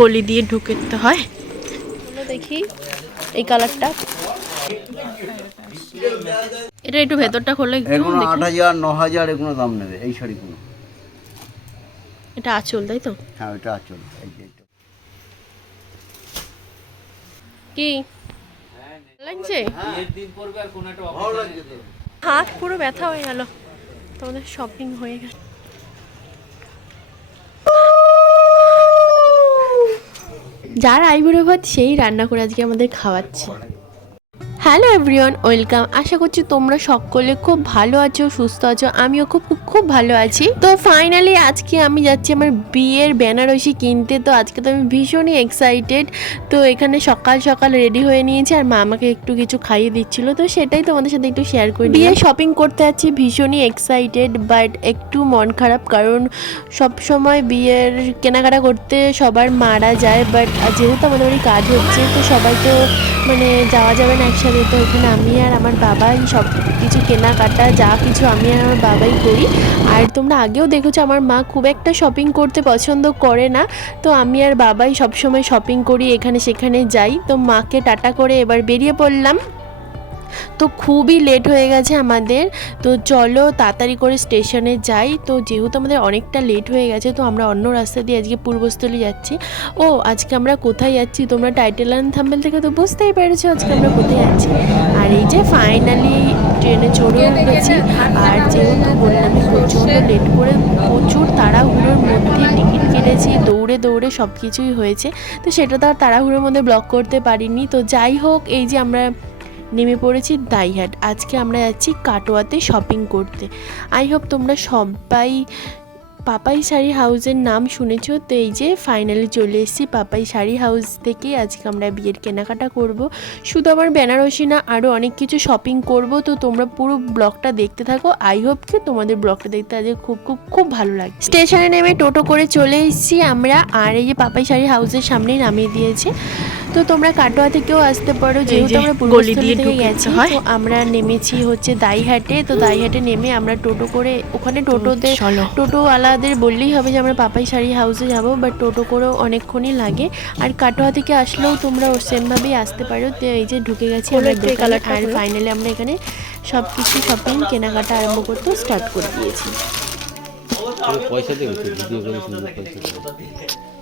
গলি দিয়ে ঢুকতে হয়। দেখি এই কালারটা। এটা একটু ভেতরটা খুলে এগুলো আট হাজার ন হাজার এগুলো দাম নেবে এই শাড়িগুলো। এটা আঁচল তাই তো? হ্যাঁ এটা আচল এই যে এটা। কি? লাগছে? হাত পুরো ব্যথা হয়ে গেল। তোমাদের শপিং হয়ে গেল। যার আইবুড়ো ভাত সেই রান্না করে আজকে আমাদের খাওয়াচ্ছে। Hello everyone welcome. আশা করছি তোমরা সকলে খুব ভালো আছো সুস্থ আছো আমিও খুব খুব খুব ভালো আছি। তো ফাইনালি আজকে আমি যাচ্ছি আমার বিয়ের বেনারসি কিনতে। তো আজকে তো আমি ভীষণই এক্সাইটেড তো এখানে সকাল সকাল রেডি হয়ে নিয়েছি আর মা আমাকে একটু কিছু খাইয়ে দিচ্ছিল। তো সেটাই তোমাদের সাথে একটু শেয়ার করি। বিয়ে শপিং করতে যাচ্ছি ভীষণই এক্সাইটেড বাট একটু মন খারাপ কারণ সব সময় বিয়ের কেনাকাটা করতে সবার মারা যায়। বাট যেহেতু আমাদের বাড়ি কাজ হচ্ছে তো সবাই তো মানে যাওয়া যাবে না একসাথে। তো এখানে আমি আর আমার বাবাই সব কিছু কেনাকাটা, যা কিছু আমি আর আমার বাবাই করি। আর তোমরা আগেও দেখেছ আমার মা খুব একটা শপিং করতে পছন্দ করে না। তো আমি আর বাবাই সবসময় শপিং করি, এখানে সেখানে যাই। তো মাকে টাটা করে এবার বেরিয়ে পড়লাম। তো খুবই লেট হয়ে গেছে আমাদের। তো চলো তাড়াতাড়ি করে স্টেশনে যাই। তো যেহেতু আমাদের অনেকটা লেট হয়ে গেছে, তো আমরা অন্য রাস্তা দিয়ে আজকে পূর্বস্থলী যাচ্ছি। ও, আজকে আমরা কোথায় যাচ্ছি? তোমরা টাইটেল অ্যান্ড থাম্বেল থেকে তো বুঝতেই পেরেছ আজকে আমরা কোথায় যাচ্ছি। আর এই যে ফাইনালি ট্রেনে চড়ে উঠেছি। আর যেহেতু বললামই প্রচণ্ড লেট করে প্রচুর তাড়াহুড়োর মধ্যে টিকিট কেটেছি, দৌড়ে দৌড়ে সব কিছুই হয়েছে। তো সেটা তো আর তাড়াহুড়োর মধ্যে ব্লক করতে পারিনি। তো যাই হোক, এই যে আমরা নেমে পড়েছি দাইহাট। আজকে আমরা যাচ্ছি কাটোয়াতে শপিং করতে। আই হোপ তোমরা সবাই পাপাই শাড়ি হাউসের নাম শুনেছো। তো এই যে ফাইনালি চলে এসেছি পাপাই শাড়ি হাউস থেকে। আজকে আমরা বিয়ের কেনাকাটা করব। শুধু আমার বেনারসি না আরও অনেক কিছু শপিং করব। তো তোমরা পুরো ব্লগটা দেখতে থাকো। আই হোপ কি তোমাদের ব্লগটা দেখতে আজকে খুব খুব খুব ভালো লাগে স্টেশনে নেমে টোটো করে চলে এসেছি আমরা। আর এই যে পাপাই শাড়ি হাউসের সামনেই নামিয়ে দিয়েছে। তো তোমরা কাটোয়া থেকেও আসতে পারো যেহেতু আমরা পূর্বস্থলী দিয়ে থেকে গেছি তো আমরা নেমেছি হচ্ছে দাইহাটে। তো দাইহাটে নেমে আমরা টোটো করে ওখানে টোটোতে টোটোওয়ালাদের বললেই হবে যে আমরা পাপাই শাড়ি হাউসে যাব বাট টোটো করেও অনেকক্ষণই লাগে। আর কাটোয়া থেকে আসলেও তোমরা সেমভাবেই আসতে পারো। তো এই যে ঢুকে গেছি আমরা আর ফাইনালি আমরা এখানে সব কিছু শপিং কেনাকাটা আরম্ভ করতে স্টার্ট করে দিয়েছি। পয়সা দেবে ভিডিও করে পয়সা দেবে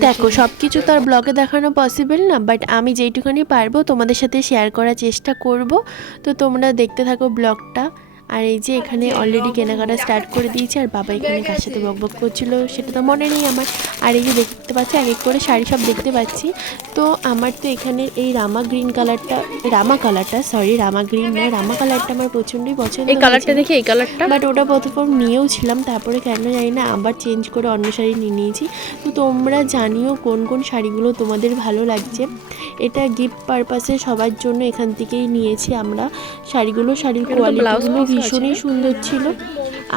দেখো সব কিছু তো আর ব্লগে দেখানো পসিবল না বাট আমি যেইটুখানি পারব তোমাদের সাথে শেয়ার করার চেষ্টা করব। তো তোমরা দেখতে থাকো ব্লগটা আর এই যে এখানে অলরেডি কেনাকাটা স্টার্ট করে দিয়েছি আর বাবা এখানে কার সাথে বকবক করছিল সেটা তো মনে নেই আমার। আর এই যে দেখতে পাচ্ছি এক এক করে শাড়ি সব দেখতে পাচ্ছি। তো আমার তো এখানে এই রামা গ্রিন কালারটা রামা কালারটা সরি রামা গ্রিন না রামা কালারটা আমার প্রচণ্ডই পছন্দ এই কালারটা। দেখি এই কালারটা বাট ওটা প্রথম নিয়েও ছিলাম তারপরে কেন জানি না আবার চেঞ্জ করে অন্য শাড়ি নিয়ে নিয়েছি। তো তোমরা জানিও কোন কোন শাড়িগুলো তোমাদের ভালো লাগছে। এটা গিফট পারপাসে সবার জন্য এখান থেকেই নিয়েছি আমরা শাড়িগুলো শাড়ির কোয়ালিটিগুলো। ভীষণই সুন্দর ছিল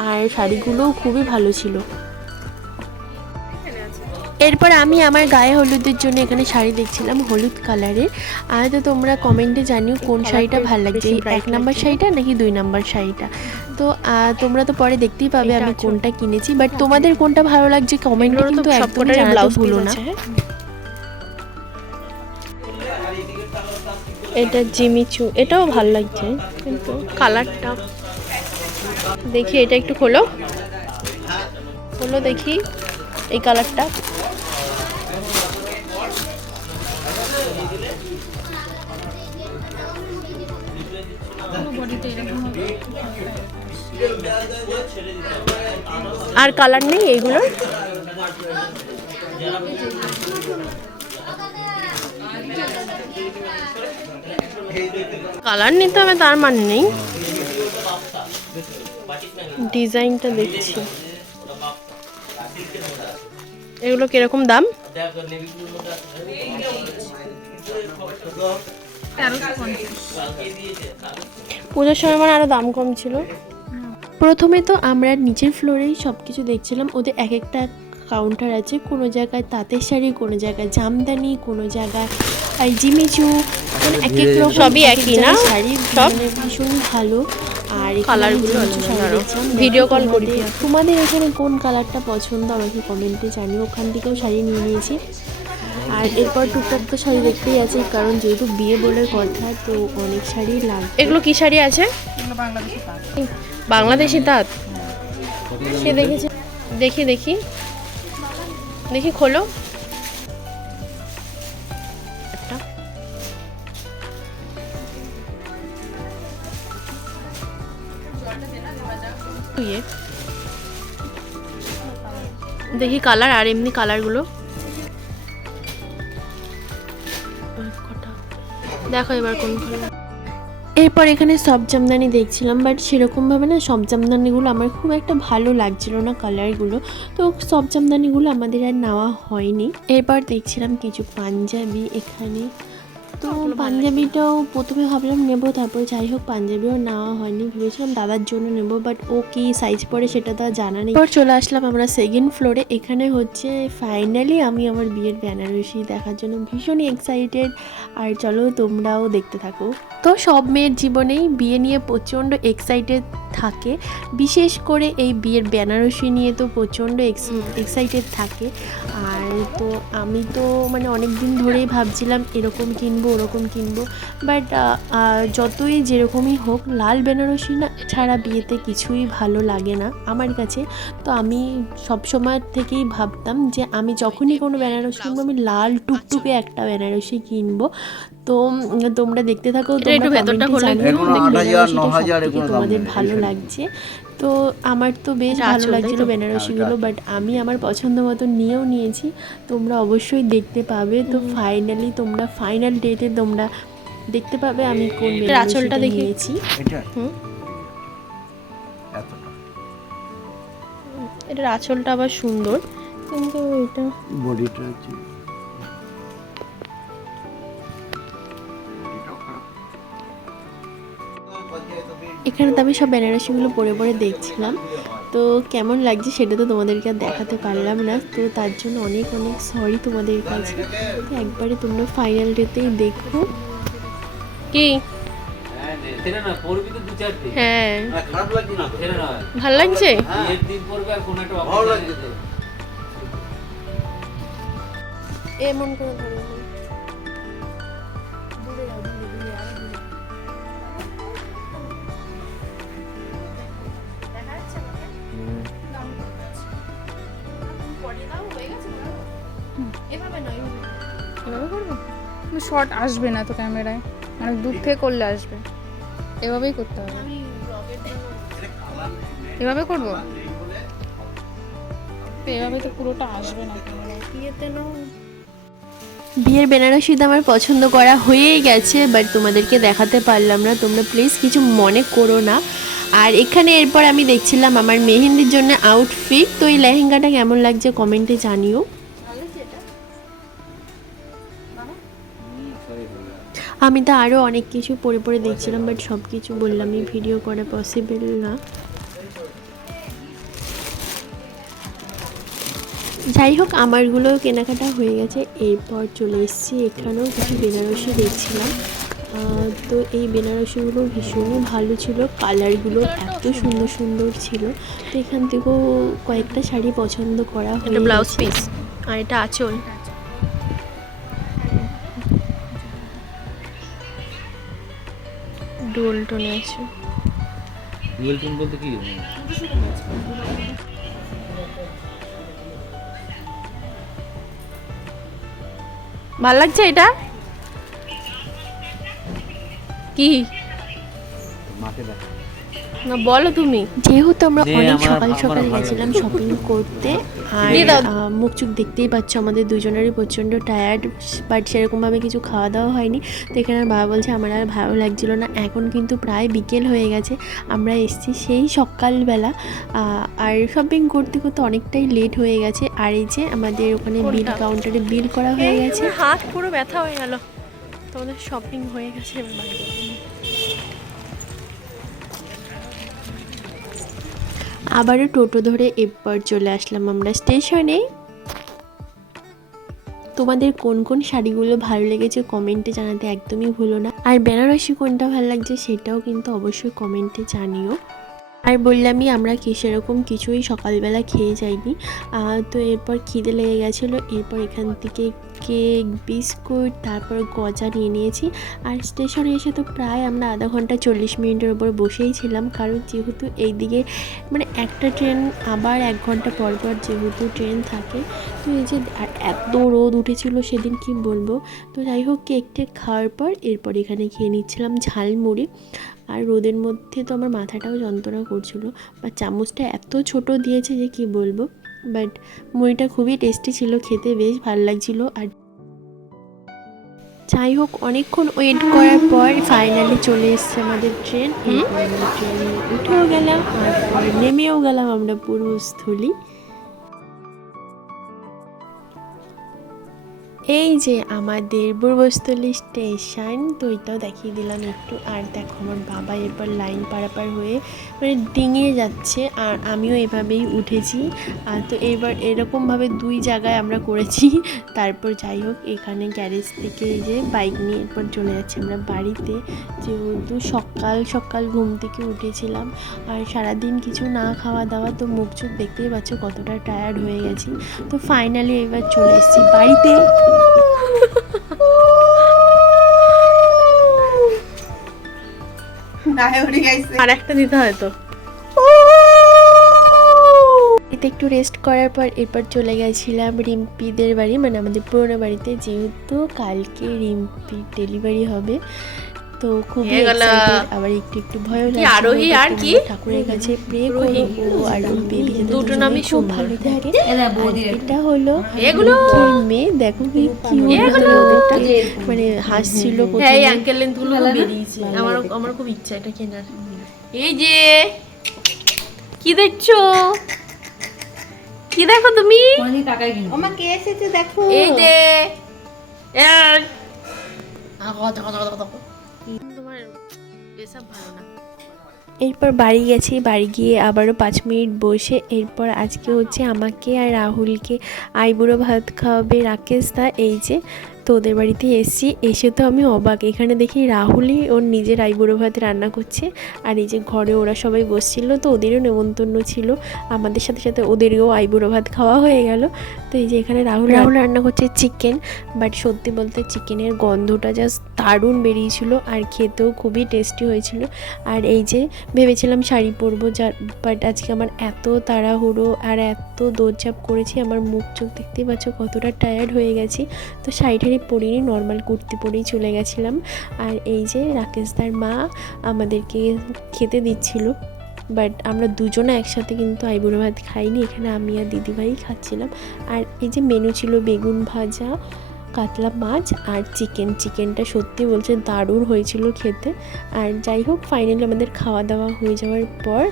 আর শাড়িগুলোও খুবই ভালো ছিল। এরপর আমি আমার গায়ে হলুদের জন্য এখানে শাড়ি দেখছিলাম হলুদ কালারের। আর তো তোমরা কমেন্টে জানিও কোন শাড়িটা ভালো লাগছে এক নাম্বার শাড়িটা নাকি দুই নাম্বার শাড়িটা? তো তোমরা তো পরে দেখতেই পাবে আমি কোনটা কিনেছি বাট তোমাদের কোনটা ভালো লাগছে কমেন্টে কিন্তু একদম জানাতে ব্লাউজ ভুলো না? এটা জিমিচু এটাও ভালো লাগছে। কিন্তু কালারটা দেখি, এটা একটু খোলো। খোলো দেখি এই কালারটা। আর কালার নেই এইগুলোর? কালার নিতে হবে, তার মানে নেই। ডিজাইনটা দেখছি এগুলো কীরকম দাম পুজোর সময় মানে আরও দাম কম ছিল প্রথমে তো আমরা নিচের ফ্লোরেই সব কিছু দেখছিলাম ওদের এক একটা কাউন্টার আছে কোনো জায়গায় তাঁতের শাড়ি কোনো জায়গায় জামদানি কোনো জায়গায় আর জিমিচু মানে এক এক রকম সবই এক এক একই না? শাড়ি সব? মানে ভীষণ ভালো আর Colour গুলো আলাদা, দাঁড়াও। Video করি। তোমাদের এখানে কোন কালারটা পছন্দ? আমাকে কমেন্টে জানিও। ওখান থেকেও শাড়ি নিয়ে নিয়েছি। আর এরপর টুকটাক তো শাড়ি দেখতেই আছে কারণ যেহেতু বিয়ে বলে কথা তো অনেক শাড়ি লাগবে। এগুলো কি শাড়ি আছে? বাংলাদেশি তাঁত? সে দেখেছি। দেখি দেখি। দেখি খোলো। ইয়ে। দেখি কালার আর এমনি কালারগুলো দেখো এবার কোন এরপর এখানে সব জামদানি দেখছিলাম বাট সেরকমভাবে না সব জামদানিগুলো আমার খুব একটা ভালো লাগছিল না কালারগুলো তো সব জামদানিগুলো আমাদের আর নেওয়া হয়নি। এরপর দেখছিলাম কিছু পাঞ্জাবি এখানে। তো পাঞ্জাবিটাও প্রথমে ভাবলাম নেব, তারপর যাই হোক পাঞ্জাবিও নেওয়া হয়নি, ভেবেছিলাম দাদার জন্য নেব বাট ও কি সাইজ পরে সেটা তো জানা নেই। চলে আসলাম আমরা সেকেন্ড ফ্লোরে এখানে হচ্ছে ফাইনালি আমি আমার বিয়ের বেনারসি দেখার জন্য ভীষণই এক্সাইটেড আর চলো তোমরাও দেখতে থাকো। তো সব মেয়ের জীবনেই বিয়ে নিয়ে প্রচণ্ড এক্সাইটেড থাকে। বিশেষ করে এই বিয়ের বেনারসি নিয়ে তো প্রচণ্ড এক্সাইটেড থাকে। আর তো আমি তো মানে অনেক দিন ধরেই ভাবছিলাম এরকম কিনবো ওরকম কিনবো। বাট যতই যেরকমই হোক লাল বেনারসি না ছাড়া বিয়েতে কিছুই ভালো লাগে না আমার কাছে। তো আমি সব সময় থেকেই ভাবতাম যে আমি যখনই কোনো বেনারসি কিনবো আমি লাল টুকটুকে একটা বেনারসি কিনবো। তো তোমরা দেখতে থাকো তোমাদের ভালো লাগছে। তো আমার তো বেশ ভালো লাগছিল তো? বেনারসিগুলো বাট আমি আমার পছন্দ মতো নিয়েও নিয়েছি। তোমরা অবশ্যই দেখতে পাবে। তো ফাইনালি তোমরা ফাইনাল ডেটে তোমরা দেখতে পাবে আমি কোন আঁচলটা বেনারসিটা দেখি। নিয়েছি। এটা? হুম। এটার আঁচলটা আবার সুন্দর। কিন্তু এটা বডিটা এখানে তো আমি সব বেনারসিগুলো পরে পরে দেখছিলাম। তো কেমন লাগছে সেটা তো তোমাদেরকে আর দেখাতে পারলাম না। তো তার জন্য অনেক অনেক সরি তোমাদের কাছে। তো একবারে তোমরা ফাইনাল ডেতেই দেখো। কি? হ্যাঁ খারাপ লাগছে না ফেরে না। ভালো লাগছে? বিয়ের দিন পড়বে আর কোনো করে ধরো এভাবে করব? শর্ট আসবে না তো ক্যামেরায়। মানে দূর থেকে করলে আসবে। এভাবেই করতে হবে। এভাবে করব? তো এভাবে তো পুরোটা আসবে না ক্যামেরায়। বিয়ের বেনারসিটা আমার পছন্দ করা হয়েই গেছে বাট তোমাদেরকে দেখাতে পারলাম না। তোমরা প্লিজ কিছু মনে করো না। আর এখানে এরপর আমি দেখছিলাম আমার মেহেন্দির জন্য আউটফিট তো এই লেহেঙ্গাটা কেমন লাগছে কমেন্টে জানিও। আমি তো আরও অনেক কিছু পরে পরে দেখছিলাম বাট সব কিছু বললামই ভিডিও করা পসিবল না। যাই হোক আমারগুলো কেনাকাটা হয়ে গেছে এরপর চলে এসেছি এখানেও কিছু বেনারসি দেখছিলাম। তো এই বেনারসিগুলো ভীষণই ভালো ছিল কালারগুলো এত সুন্দর সুন্দর ছিল। তো এখান থেকেও কয়েকটা শাড়ি পছন্দ করা হয়ে ব্লাউজ পিস আর এটা আঁচল। ডোল টোনে আছে। ডুয়েল টোন বলতে কি? ভালো লাগছে এটা? কি? মাকে দেখা। না বলো তুমি। যেহেতু আমরা অনেক সকাল সকাল গেছিলাম শপিং করতে আর মুখ চুখ দেখতেই পাচ্ছ আমাদের দুজনেরই প্রচণ্ড টায়ার্ড বাট সেরকমভাবে কিছু খাওয়া দাওয়া হয়নি। তো এখানে আমার বাবা বলছে আমার আর ভালো লাগছিল না। এখন কিন্তু প্রায় বিকেল হয়ে গেছে আমরা এসেছি সেই সকালবেলা। আর শপিং করতে করতে অনেকটাই লেট হয়ে গেছে। আর এই যে আমাদের ওখানে বিল কাউন্টারে বিল করা হয়ে গেছে। হাত পুরো ব্যথা হয়ে গেল। তোমাদের শপিং হয়ে গেছে বাড়ি। আবারও টোটো ধরে এরপর চলে আসলাম আমরা স্টেশনে। তোমাদের কোন কোন শাড়িগুলো ভালো লেগেছে কমেন্টে জানাতে একদমই ভুলো না। আর বেনারসি কোনটা ভালো লাগছে সেটাও কিন্তু অবশ্যই কমেন্টে জানিও। আর বললামই আমরা কি সেরকম কিছুই সকালবেলা খেয়ে যাইনি। তো এরপর খিদে লেগে গেছিল, এরপর এখান থেকে কেক, বিস্কুট, তারপর গজা নিয়ে নিয়েছি। আর স্টেশনে এসে তো প্রায় আমরা আধা ঘণ্টা চল্লিশ মিনিটের উপর বসেই ছিলাম। কারণ যেহেতু এইদিকে মানে একটা ট্রেন আবার এক ঘণ্টা পর পর যেহেতু ট্রেন থাকে, তো এই যে এত রোদ উঠেছিল সেদিন কি বলব? তো যাই হোক কেক টেক খাওয়ার পর এরপর এখানে খেয়ে নিচ্ছিলাম ঝালমুড়ি। আর রোদের মধ্যে তো আমার মাথাটাও যন্ত্রণা করছিল বা চামচটা এত ছোট দিয়েছে যে কি বলব? বাট মুড়িটা খুবই টেস্টি ছিল খেতে বেশ ভালো লাগছিল। আর যাই হোক অনেকক্ষণ ওয়েট করার পর ফাইনালি চলে এসছে আমাদের ট্রেন ট্রেনে উঠেও গেলাম আর নেমেও গেলাম আমরা পূর্বস্থলী এই যে আমাদের পূর্বস্থলী স্টেশন তো এটাও দেখিয়ে দিলাম একটু। আর দেখো, আমার বাবা এরপর লাইন পারাপার হয়ে মানে ডিঙিয়ে যাচ্ছে, আর আমিও এভাবেই উঠেছি। আর তো এবার এরকমভাবে দুই জায়গায় আমরা করেছি। তারপর যাই হোক, এখানে গ্যারেজ থেকে এই যে বাইক নিয়ে এরপর চলে যাচ্ছি আমরা বাড়িতে। যেহেতু সকাল সকাল ঘুম থেকে উঠেছিলাম, আর সারাদিন কিছু না খাওয়া দাওয়া, তো মুখ চোখ দেখতেই পাচ্ছ কতটা টায়ার্ড হয়ে গেছি। তো ফাইনালি এবার চলে এসেছি বাড়িতে। আর একটা দিতে হয় তো। এতে একটু রেস্ট করার পর এরপর চলে গেছিলাম রিম্পিদের বাড়ি মানে আমাদের পুরোনো বাড়িতে, যেহেতু কালকে রিম্পি ডেলিভারি হবে তো খুবই। আবার একটু একটু ভয়ও কি লাগছিল আরোহী আর কি? ঠাকুরের কাছে প্রে রোহী। করো ও আর বেবি দুটো নামই খুব ভালো থাকে। এটা হলো এগুলো? মেয়ে দেখো কি কিউট এগুলো? ওদেরটা। মানে হাসছিল হ্যাঁ এই। আঙ্কেলের ধুলো বেরিয়েছে। আমার আমার খুব ইচ্ছা এটা কেনার। এই যে! কি দেখছ? কি দেখো তুমি? ওমা কে এসেছে দেখো? এই যে! দেখো, দেখো। তোমার এসব ভালো না। এরপর বাড়ি গেছি, বাড়ি গিয়ে আবারও পাঁচ মিনিট বসে, এরপর আজকে হচ্ছে আমাকে আর রাহুলকে আইবুড়ো ভাত খাওয়াবে রাকেশ দা। এই যে তো ওদের বাড়িতে এসেছি। এসে তো আমি অবাক। এখানে দেখি রাহুলই ওর নিজের আইবুড়ো ভাত রান্না করছে আর এই যে ঘরে ওরা সবাই বসছিল তো ওদেরও নেমন্তন্ন ছিল। আমাদের সাথে সাথে ওদেরও আইবুড়ো ভাত খাওয়া হয়ে গেল। তো এই যে এখানে রাহুল রাহুল রান্না করছে চিকেন বাট সত্যি বলতে চিকেনের গন্ধটা জাস্ট দারুণ বেরিয়েছিল আর খেতেও খুবই টেস্টি হয়েছিল। আর এই যে ভেবেছিলাম শাড়ি পরবো যা বাট আজকে আমার এত তাড়াহুড়ো আর এত দৌড়ঝাপ করেছি, আমার মুখ চোখ দেখতেই পাচ্ছ কতটা টায়ার্ড হয়ে গেছি। তো শাড়ি পরিনি নর্মাল কুর্তি পরেই চলে গেছিলাম। আর এই যে রাকেশদার মা আমাদেরকে খেতে দিচ্ছিল বাট আমরা দুজনে একসাথে কিন্তু আইবুড়ো ভাত খাইনি, এখানে আমি আর দিদিভাই খাচ্ছিলাম। আর এই যে মেনু ছিল বেগুন ভাজা, কাতলা মাছ আর চিকেন চিকেনটা সত্যি বলছে দারুণ হয়েছিল খেতে। আর যাই হোক ফাইনালি আমাদের খাওয়া দাওয়া হয়ে যাওয়ার পর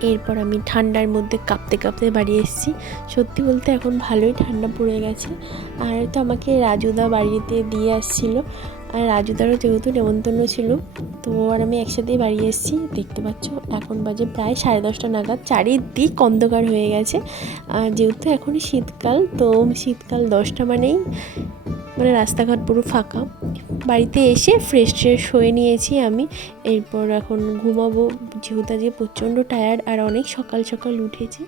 এরপর আমি ঠান্ডার মধ্যে কাঁপতে কাঁপতে বাড়ি এসেছি। সত্যি বলতে এখন ভালোই ঠান্ডা পড়ে গেছে। আর তো আমাকে রাজুদা বাড়িতে দিয়ে আসছিল। আর রাজুদারও যেহেতু নেমন্তন্ন ছিল, তো আর আমি একসাথেই বাড়ি এসেছি। দেখতে পাচ্ছ, এখন বাজে প্রায় সাড়ে দশটা নাগাদ। চারিদিক অন্ধকার হয়ে গেছে। আর যেহেতু এখনই শীতকাল, তো শীতকাল দশটা মানেই মানে রাস্তাঘাট পুরো ফাঁকা। বাড়িতে এসে ফ্রেশ ট্রেশ হয়ে নিয়েছি আমি। এরপর এখন ঘুমাবো, যেহেতু আজকে প্রচণ্ড টায়ার্ড আর অনেক সকাল সকাল উঠেছি।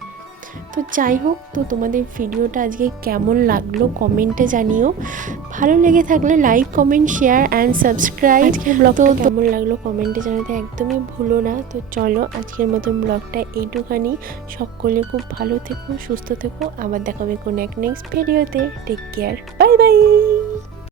তো যাই হোক তো তোমাদের ভিডিওটা আজকে কেমন লাগল কমেন্টে জানিও। ভালো লেগে থাকলে like comment share and subscribe আজকের ব্লগ তো কেমন লাগল কমেন্টে জানাতে একদমই ভুলো না। তো চলো আজকের মতন ব্লগটা এইটুখানি। সকলে খুব ভালো থেকো সুস্থ থেকো। আবার দেখাবে কোনো এক নেক্সট ভিডিওতে টেক কেয়ার বাই বাই